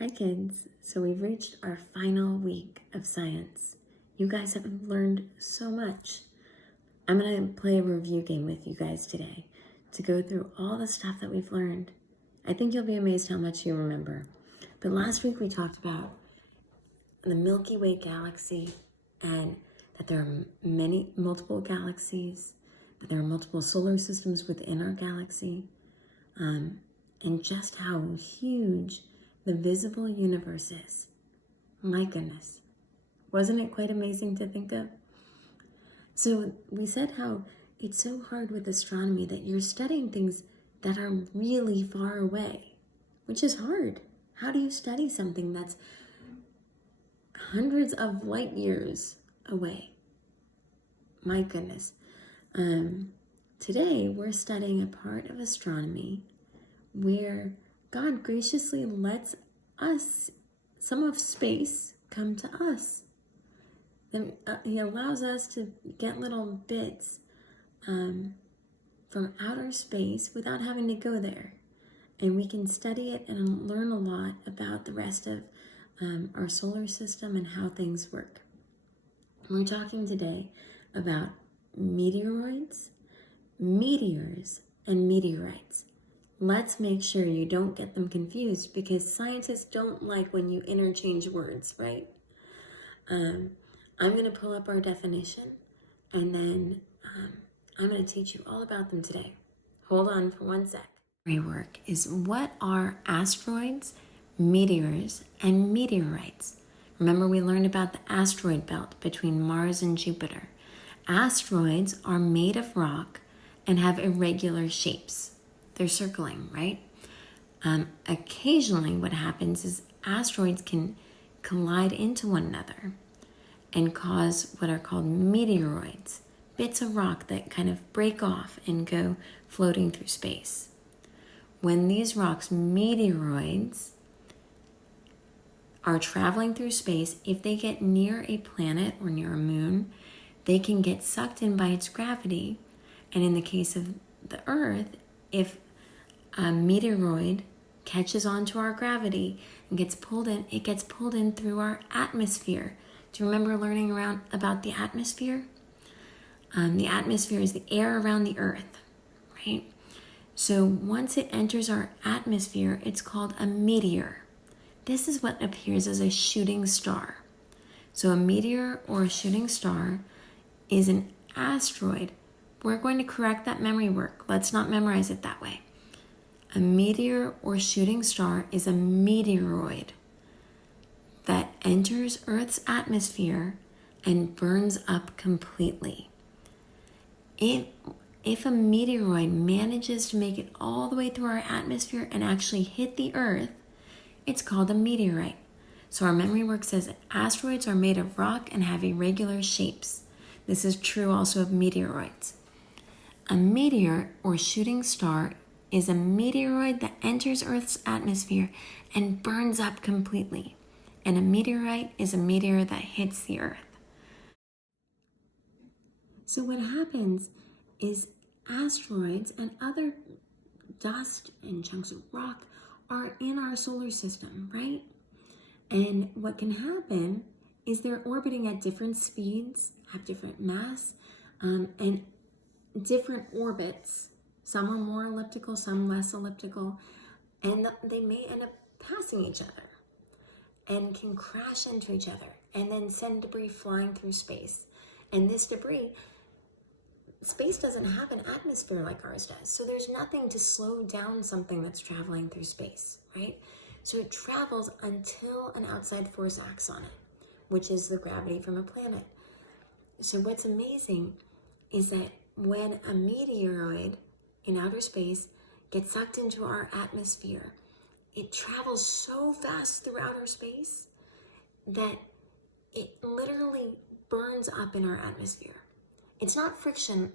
Hi kids, so we've reached our final week of science. You guys have learned so much. I'm going to play a review game with you guys today to go through all the stuff that we've learned. I think you'll be amazed how much you remember. But last week we talked about the Milky Way galaxy and that there are multiple galaxies, that there are multiple solar systems within our galaxy, and just how huge the visible universe is. My goodness. Wasn't it quite amazing to think of? So we said how it's so hard with astronomy that you're studying things that are really far away, which is hard. How do you study something that's hundreds of light years away? My goodness. Today we're studying a part of astronomy where God graciously lets us, some of space, come to us. Then He allows us to get little bits from outer space without having to go there. And we can study it and learn a lot about the rest of our solar system and how things work. We're talking today about meteoroids, meteors, and meteorites. Let's make sure you don't get them confused because scientists don't like when you interchange words, right? I'm going to pull up our definition and then I'm going to teach you all about them today. Hold on for one sec. Work is what are asteroids, meteors, and meteorites? Remember we learned about the asteroid belt between Mars and Jupiter. Asteroids are made of rock and have irregular shapes. They're circling, right? Occasionally what happens is asteroids can collide into one another and cause what are called meteoroids, bits of rock that kind of break off and go floating through space. When these rocks, meteoroids, are traveling through space, if they get near a planet or near a moon, they can get sucked in by its gravity. And in the case of the Earth, if a meteoroid catches onto our gravity and gets pulled in, it gets pulled in through our atmosphere. Do you remember learning about the atmosphere? The atmosphere is the air around the Earth, right? So once it enters our atmosphere, it's called a meteor. This is what appears as a shooting star. So a meteor or a shooting star is an asteroid. We're going to correct that memory work. Let's not memorize it that way. A meteor or shooting star is a meteoroid that enters Earth's atmosphere and burns up completely. If a meteoroid manages to make it all the way through our atmosphere and actually hit the Earth, it's called a meteorite. So our memory work says that asteroids are made of rock and have irregular shapes. This is true also of meteoroids. A meteor or shooting star is a meteoroid that enters Earth's atmosphere and burns up completely. And a meteorite is a meteor that hits the Earth. So what happens is asteroids and other dust and chunks of rock are in our solar system, right? And what can happen is they're orbiting at different speeds, have different mass, and different orbits. Some are more elliptical, some less elliptical, and they may end up passing each other and can crash into each other and then send debris flying through space. And this debris, space doesn't have an atmosphere like ours does, so there's nothing to slow down something that's traveling through space, right? So it travels until an outside force acts on it, which is the gravity from a planet. So what's amazing is that when a meteoroid in outer space gets sucked into our atmosphere, it travels so fast through outer space that it literally burns up in our atmosphere. It's not friction,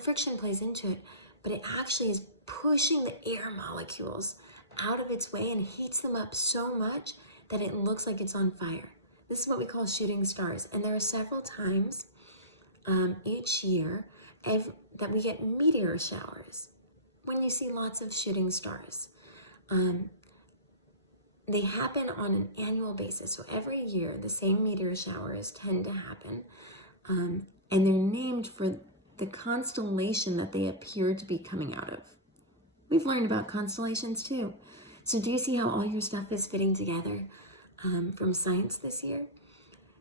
friction plays into it, but it actually is pushing the air molecules out of its way and heats them up so much that it looks like it's on fire. This is what we call shooting stars, and there are several times each year that we get meteor showers when you see lots of shooting stars. they happen on an annual basis. So every year, the same meteor showers tend to happen. And they're named for the constellation that they appear to be coming out of. We've learned about constellations too. So do you see how all your stuff is fitting together from science this year?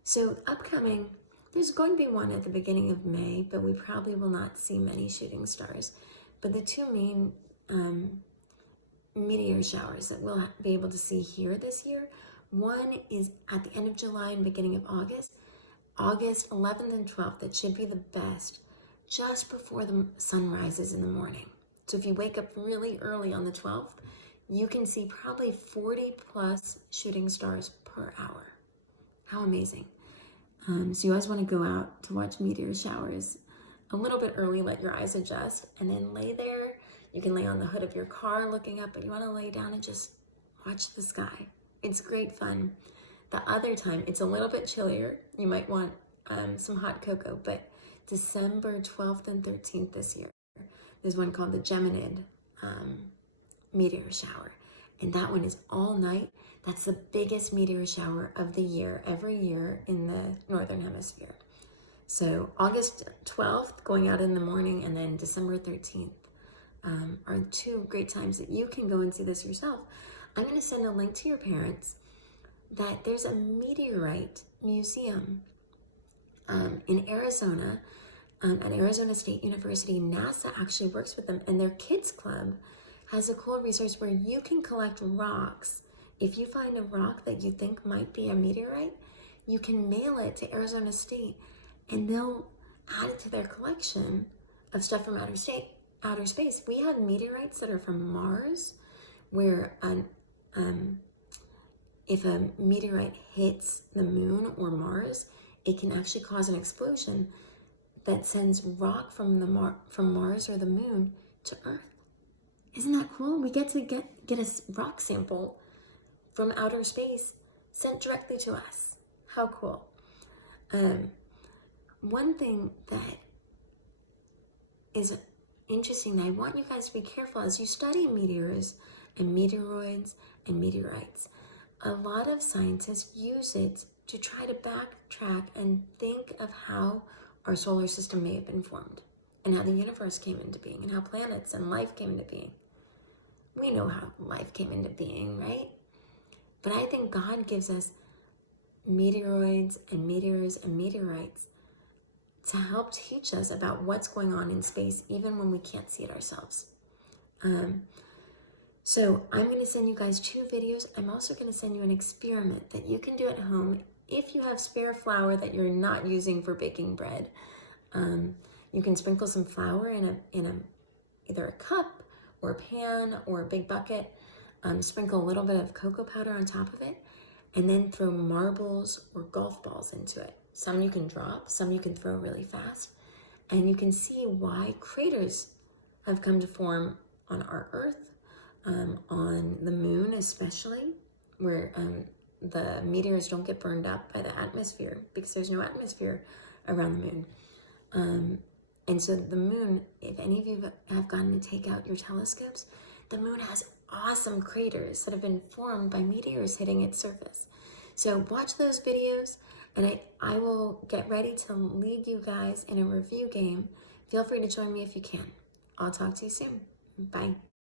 So upcoming, there's going to be one at the beginning of May, but we probably will not see many shooting stars. But the two main meteor showers that we'll be able to see here this year, one is at the end of July and beginning of August. August 11th and 12th, that should be the best, just before the sun rises in the morning. So if you wake up really early on the 12th, you can see probably 40 plus shooting stars per hour. How amazing. So you always want to go out to watch meteor showers a little bit early, let your eyes adjust, and then lay there. You can lay on the hood of your car looking up, but you want to lay down and just watch the sky. It's great fun. The other time, it's a little bit chillier. You might want some hot cocoa, but December 12th and 13th this year, there's one called the Geminid meteor shower. And that one is all night. That's the biggest meteor shower of the year, every year in the Northern Hemisphere. So August 12th, going out in the morning, and then December 13th are two great times that you can go and see this yourself. I'm going to send a link to your parents that there's a meteorite museum in Arizona, at Arizona State University. NASA actually works with them, and their kids club has a cool resource where you can collect rocks. If you find a rock that you think might be a meteorite, you can mail it to Arizona State, and they'll add it to their collection of stuff from outer space. We have meteorites that are from Mars, where if a meteorite hits the moon or Mars, it can actually cause an explosion that sends rock from Mars or the moon to Earth. Isn't that cool? We get to get a rock sample from outer space sent directly to us. How cool. One thing that is interesting that I want you guys to be careful as you study meteors and meteoroids and meteorites. A lot of scientists use it to try to backtrack and think of how our solar system may have been formed and how the universe came into being and how planets and life came into being. We know how life came into being, right? But I think God gives us meteoroids and meteors and meteorites to help teach us about what's going on in space, even when we can't see it ourselves. So I'm going to send you guys 2 videos. I'm also going to send you an experiment that you can do at home if you have spare flour that you're not using for baking bread. You can sprinkle some flour in either a cup or a pan or a big bucket. Sprinkle a little bit of cocoa powder on top of it, and then throw marbles or golf balls into it. Some you can drop, some you can throw really fast, and you can see why craters have come to form on our Earth, on the moon especially, where the meteors don't get burned up by the atmosphere because there's no atmosphere around the moon. And so the moon, if any of you have gotten to take out your telescopes, the moon has awesome craters that have been formed by meteors hitting its surface. So watch those videos, and I will get ready to lead you guys in a review game. Feel free to join me if you can. I'll talk to you soon. Bye.